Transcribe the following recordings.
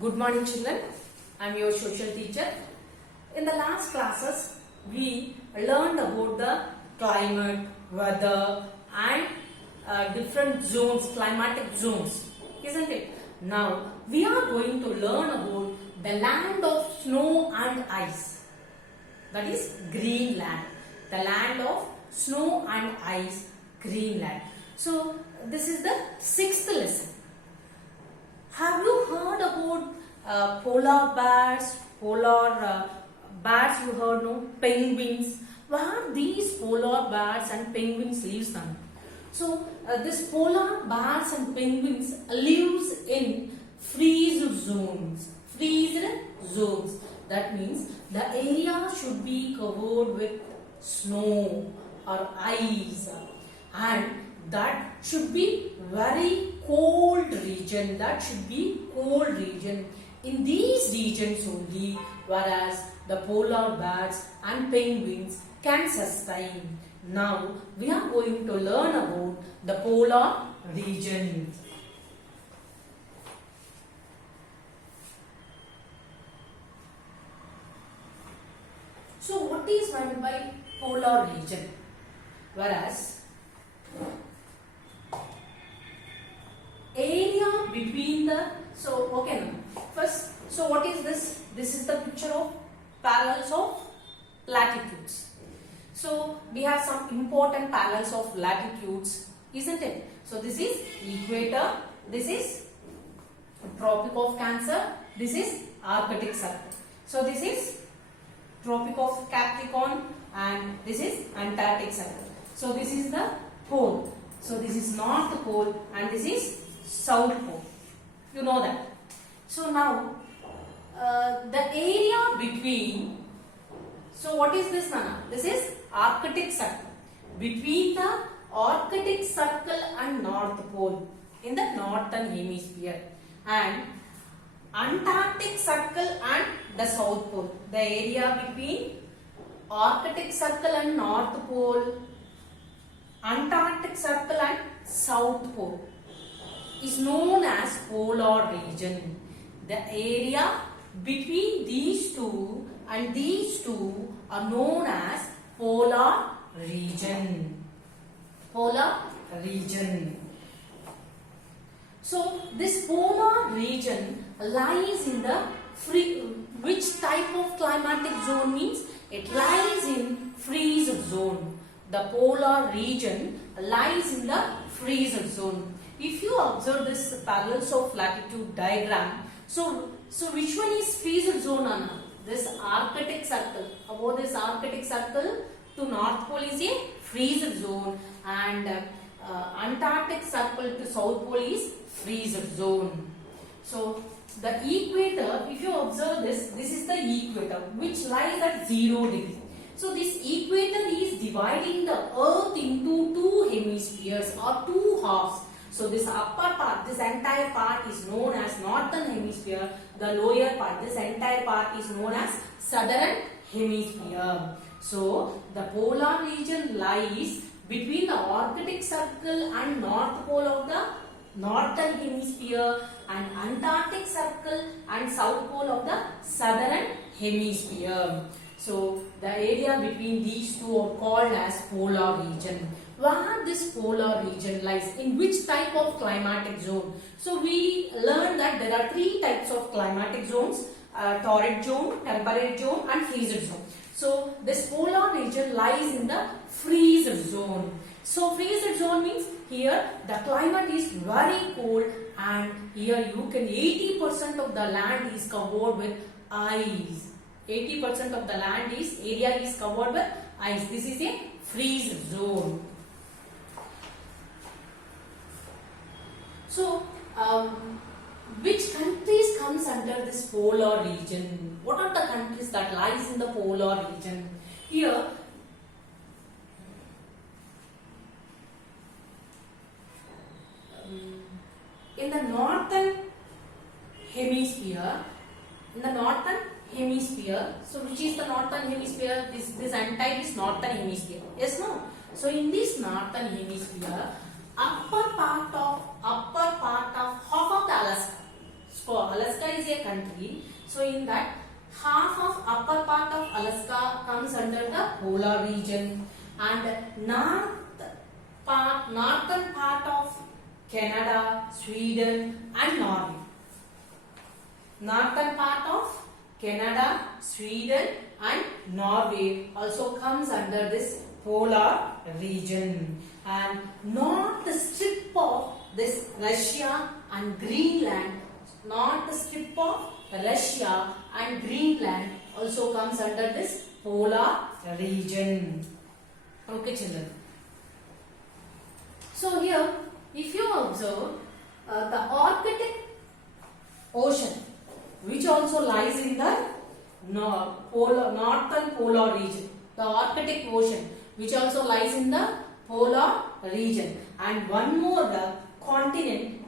Good morning, children. I am your social teacher. In the last classes, we learned about the climate, weather and different zones, climatic zones, isn't it? Now, we are going to learn about the land of snow and ice. That is Greenland. The land of snow and ice, Greenland. So, this is the sixth lesson. Have you heard about polar bears, bears you heard, no? Penguins. Where these polar bears and penguins lives on? So, this polar bears and penguins lives in freeze zones. Freeze zones. That means the area should be covered with snow or ice, and that should be very cold region. That should be cold region. In these regions only, whereas the polar bears and penguins can sustain. Now we are going to learn about the polar region. So what is meant by polar region? Whereas area between the, okay now, first, so what is this? This is the picture of parallels of latitudes. So we have some important parallels of latitudes, isn't it? So this is equator, this is Tropic of Cancer, this is Arctic Circle. So this is Tropic of Capricorn and this is Antarctic Circle. So this is the pole. So this is North Pole and this is South Pole. You know that. So now the area between, so what is this, Nana? This is Arctic Circle. Between the Arctic Circle and North Pole in the northern hemisphere, and Antarctic Circle and the South Pole. The area between Arctic Circle and North Pole, Antarctic Circle and South Pole is known as polar region. The area between these two and these two are known as polar region. Polar region. So this polar region lies in the which type of climatic zone means? It lies in freeze zone. The polar region lies in the freeze zone. If you observe this parallels of latitude diagram, so which one is freeze zone, Anna? This Arctic Circle. Above this Arctic Circle to North Pole is a freeze zone, and Antarctic Circle to South Pole is freeze zone. So the equator, if you observe this is the equator which lies at 0 degrees. So this equator is dividing the earth into two hemispheres or two halves. So this upper part, this entire part is known as northern hemisphere. The lower part, this entire part is known as southern hemisphere. So the polar region lies between the Arctic Circle and North Pole of the northern hemisphere, and Antarctic Circle and South Pole of the southern hemisphere. So the area between these two are called as polar region. Where this polar region lies, in which type of climatic zone? So we learned that there are three types of climatic zones: torrid zone, temperate zone and freeze zone. So this polar region lies in the freeze zone. So freeze zone means here the climate is very cold, and here you can 80% of the land is covered with ice. 80% of the land area is covered with ice. This is a freeze zone. So which countries comes under this polar region? What are the countries that lies in the polar region? Here in the northern hemisphere, so which is the northern hemisphere? This entire is northern hemisphere. Yes, no? So in this northern hemisphere, upper part of half of the Alaska. So Alaska is a in that half of upper part of Alaska comes under the polar region, and northern part of Canada, Sweden and Norway. Northern part of Canada, Sweden and Norway also comes under this polar region, and north strip of this Russia and Greenland, north strip of Russia and Greenland also comes under this polar region. Okay children. So here if you observe the Arctic Ocean, which also lies in the northern polar region, the Arctic Ocean which also lies in the polar region, and one more the continent.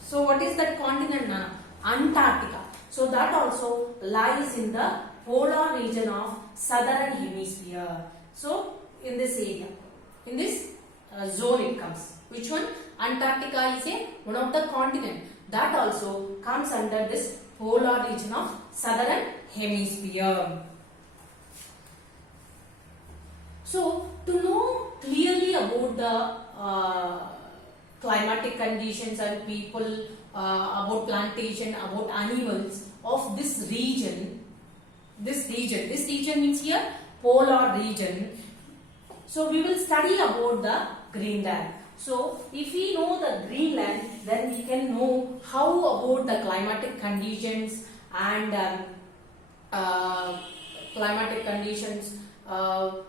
So what is that continent now? Antarctica. So that also lies in the polar region of southern hemisphere. So in this area, in this zone it comes. Which one? Antarctica is one of the continent that also comes under this polar region of southern hemisphere. So to know clearly about the climatic conditions and people, about plantation, about animals of this region means here polar region. So we will study about the Greenland. So if we know the Greenland, then we can know how about the climatic conditions and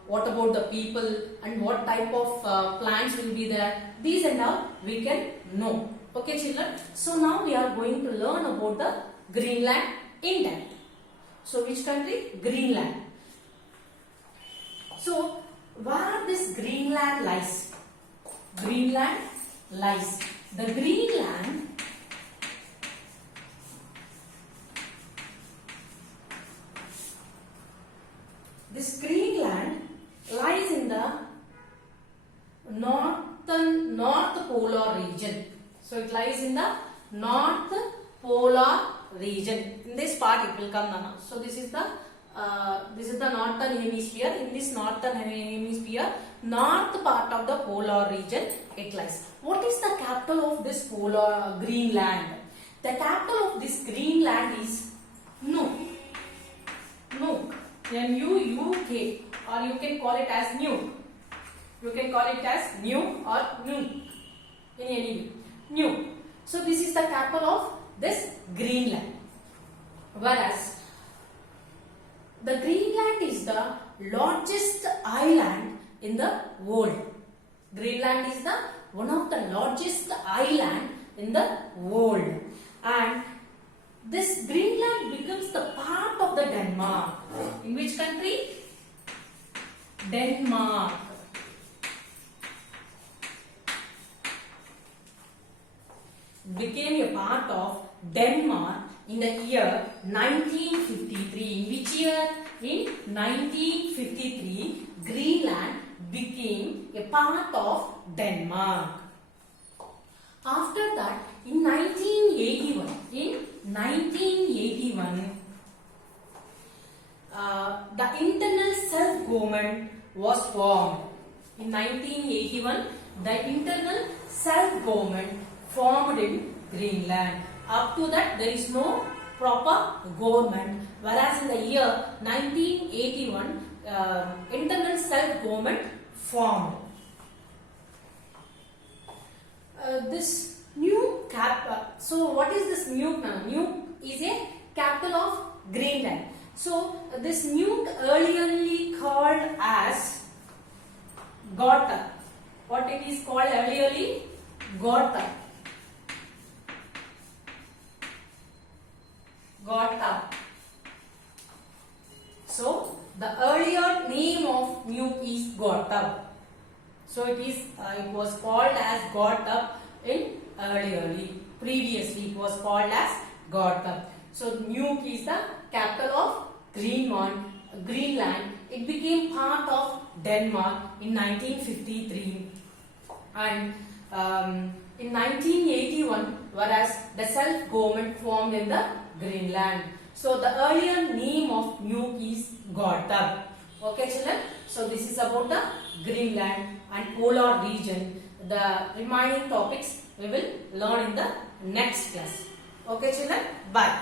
what about the people and what type of plants will be there. These and all we can know. Okay children. So now we are going to learn about the Greenland in depth. So which country? Greenland. So where this Greenland lies? Greenland lies. The Greenland lies in the north polar region. So it lies in the north polar region. In this part it will come now. So this is the northern hemisphere. In this northern hemisphere, north part of the polar region it lies. What is the capital of this polar Greenland? The capital of this Greenland is Nuuk. Nuuk. N-U-U-K, or you can call it as Nuuk. You can call it as Nuuk or Nuuk in any way. Nuuk. So this is the capital of this Greenland. Whereas the Greenland is the largest island in the world. Greenland is the one of the largest island in the world, and this Greenland becomes the part of the Denmark. In which country? Denmark. Became a part of Denmark in the year 1953. In which year? In 1953, Greenland became a part of Denmark. After that, in 1981, the internal self-government was formed. In 1981, the internal self-government formed in Greenland. Up to that, there is no proper government. Whereas in the year 1981, internal self-government formed. This Nuuk so what is this Nuuk now? Nuuk is a capital of Greenland. So this Nuuk earlierly called as Gotha. What it is called earlierly? Gotha. Gotha. So the earlier name of Nuuk is Gotha. So it was called as Gotha in earlierly. Previously it was called as Gotha. So Nuuk is the capital of Greenland. It became part of Denmark in 1953, and in 1981, whereas the self-government formed in the Greenland. So the earlier name of Nuuk is Gortab. Okay children, so this is about the Greenland and polar region. The remaining topics we will learn in the next class. Okay children, bye.